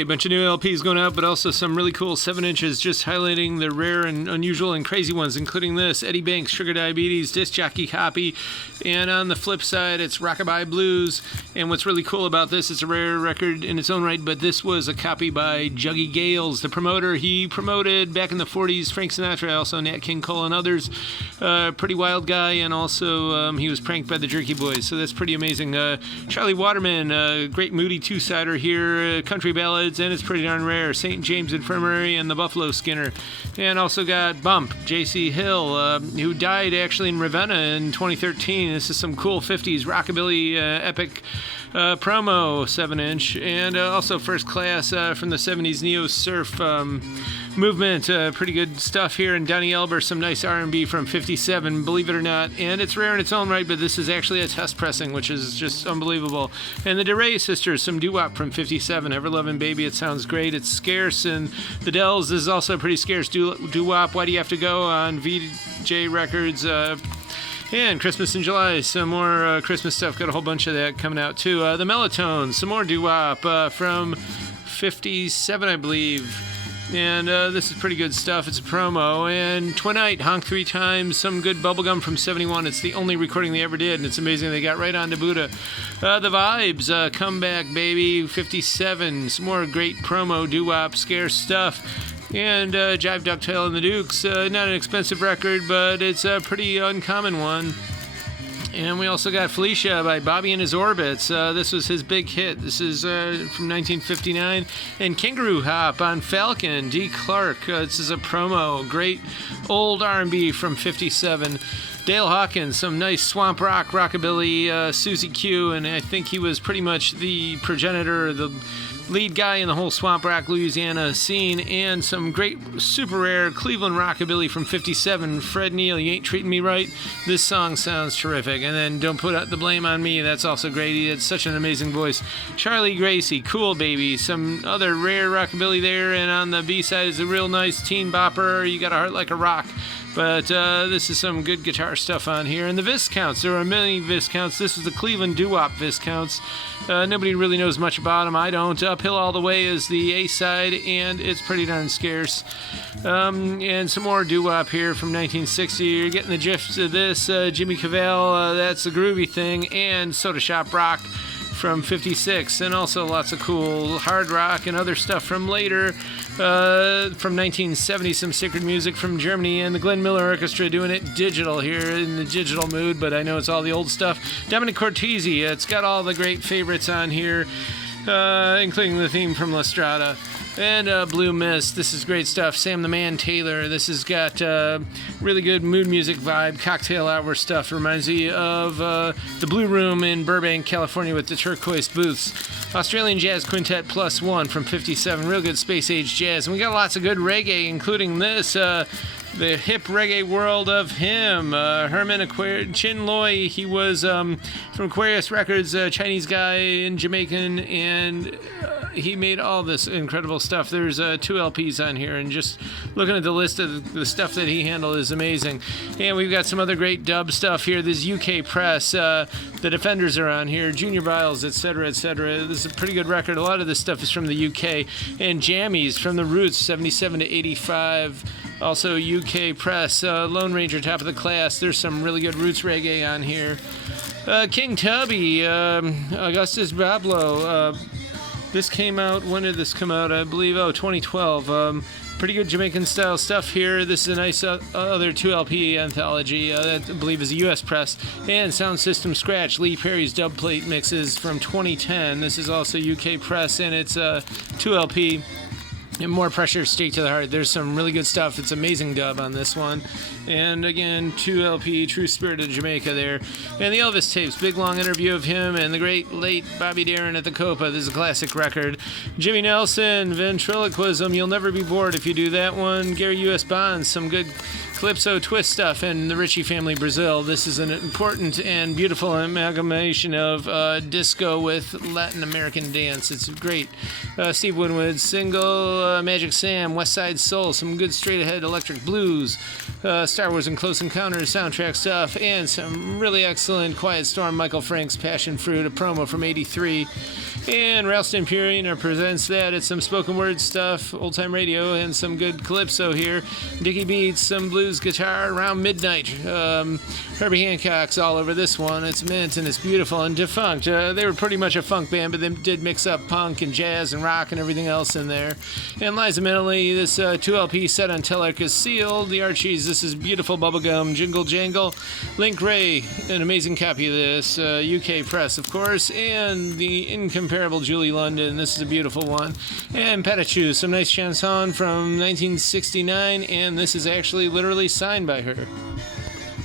A bunch of new LPs going out, but also some really cool 7 inches, just highlighting the rare and unusual and crazy ones, including this Eddie Banks, Sugar Diabetes, Disc Jockey Copy. And on the flip side, it's Rockabilly Blues. And what's really cool about this, it's a rare record in its own right, but this was a copy by Juggy Gales, the promoter. He promoted back in the 40s Frank Sinatra, also Nat King Cole and others. Pretty wild guy, and also he was pranked by the Jerky Boys, so that's pretty amazing. Charlie Waterman, great moody two-sider here, country ballads, and it's pretty darn rare. St. James Infirmary and the Buffalo Skinner. And also got Bump, J.C. Hill, who died actually in Ravenna in 2013. This is some cool 50s rockabilly epic promo 7-inch, and also First Class from the 70s neo surf movement. Pretty good stuff here. And Donnie Elber, some nice R&B from 57, believe it or not. And it's rare in its own right, but this is actually a test pressing, which is just unbelievable. And the DeRay Sisters, some doo-wop from 57, Ever Lovin' Baby, it sounds great. It's scarce. And the Dells is also pretty scarce doo-wop. Why Do You Have to Go on VJ Records. And Christmas in July, some more Christmas stuff. Got a whole bunch of that coming out too. The mello-tones, some more doo-wop from 57, I believe. And this is pretty good stuff. It's a promo. And Twinite, Honk 3 Times, some good bubblegum from 71. It's the only recording they ever did, and it's amazing they got right on to Buddha. The Vibes, Come Back Baby, 57. Some more great promo, doo-wop, scarce stuff. And Jive Ducktail and the Dukes, not an expensive record, but it's a pretty uncommon one. And we also got Felicia by Bobby and His Orbits. This was his big hit. This is from 1959. And Kangaroo Hop on Falcon, D. Clark. This is a promo. Great old R&B from 57. Dale Hawkins, some nice swamp rock, rockabilly, Susie Q. And I think he was pretty much the progenitor, the lead guy in the whole swamp rock Louisiana scene. And some great super rare Cleveland rockabilly from 57, Fred Neil, You Ain't Treating Me Right. This song sounds terrific. And then Don't Put the Blame on Me, that's also great. He had such an amazing voice. Charlie Gracie, Cool Baby, some other rare rockabilly there. And on the B-side is a real nice teen bopper, You Got a Heart Like a Rock. But this is some good guitar stuff on here. And the Viscounts, there are many Viscounts. This is the Cleveland doo-wop Viscounts. Nobody really knows much about them. I don't. Uphill All the Way is the A-side, and it's pretty darn scarce. And some more doo-wop here from 1960. You're getting the gist of this. Jimmy Cavell, That's the Groovy Thing, and Soda Shop Rock from 56, and also lots of cool hard rock and other stuff from later. From 1970, some sacred music from Germany, and the Glenn Miller Orchestra doing it digital here in the digital mood, but I know it's all the old stuff. Dominic Cortese, it's got all the great favorites on here, including the theme from La Strada. And Blue Mist, this is great stuff. Sam the Man Taylor, this has got really good mood music vibe, cocktail hour stuff. Reminds me of the Blue Room in Burbank, California with the turquoise booths. Australian Jazz Quintet Plus One from 57, real good space age jazz. And we got lots of good reggae, including this, the hip reggae world of him, Herman Chin-loy. He was from Aquarius Records, a Chinese guy and Jamaican, and he made all this incredible stuff. There's 2 LPs on here, and just looking at the list of the stuff that he handled is amazing. And we've got some other great dub stuff here. This UK Press, the Defenders are on here, Junior Biles, etc., etc. This is a pretty good record. A lot of this stuff is from the UK. And Jammies from the Roots, 77 to 85. Also UK Press, Lone Ranger, Top of the Class. There's some really good roots reggae on here. King Tubby, Augustus Bablo. This came out, when did this come out? I believe, 2012. Pretty good Jamaican style stuff here. This is a nice other 2 LP anthology that I believe is a US press. And Sound System Scratch, Lee Perry's dub plate mixes from 2010. This is also UK press, and it's 2 LP. And More Pressure, Straight to the Heart. There's some really good stuff. It's amazing dub on this one. And again, 2 LP, True Spirit of Jamaica there. And the Elvis tapes, big long interview of him and the great late Bobby Darin at the Copa. This is a classic record. Jimmy Nelson, Ventriloquism, You'll Never Be Bored if you do that one. Gary U.S. Bonds, some good Calypso twist stuff, and the Ritchie Family Brazil. This is an important and beautiful amalgamation of disco with Latin American dance. It's great. Steve Winwood single, Magic Sam, West Side Soul, some good straight ahead electric blues, Star Wars and Close Encounters soundtrack stuff, and some really excellent Quiet Storm, Michael Frank's Passion Fruit, a promo from '83. And Ralston Purina presents that. It's some spoken word stuff, old time radio, and some good calypso here. Dickie Beats, some blues guitar around midnight. Herbie Hancock's all over this one. It's mint and it's beautiful and defunct. They were pretty much a funk band, but they did mix up punk and jazz and rock and everything else in there. And Liza Minnelli, this 2LP set on Telex is sealed. The Archies, this is beautiful bubblegum. Jingle Jangle. Link Ray, an amazing copy of this. UK Press, of course. And the incomparable Julie London. This is a beautiful one. And Petachu, some nice chanson from 1969. And this is actually literally signed by her.